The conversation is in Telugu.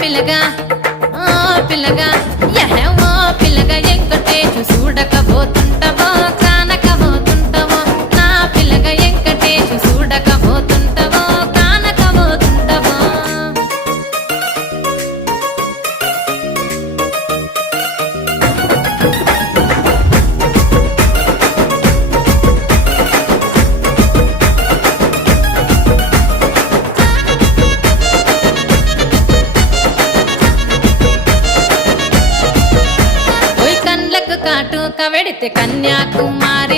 పిల్లగా ఓ పిల్లగా యహే ఓ పిల్లగా ఎంకటేశు చూడకపోతుంటవో కానకపోతుంటవో నా పిల్లగా ఎంకటేశు చూడకపోతుంటవో కానకపోతుంటవో ఓయ్ కండ్లకు కాటు కవెడితే కన్యాకుమారి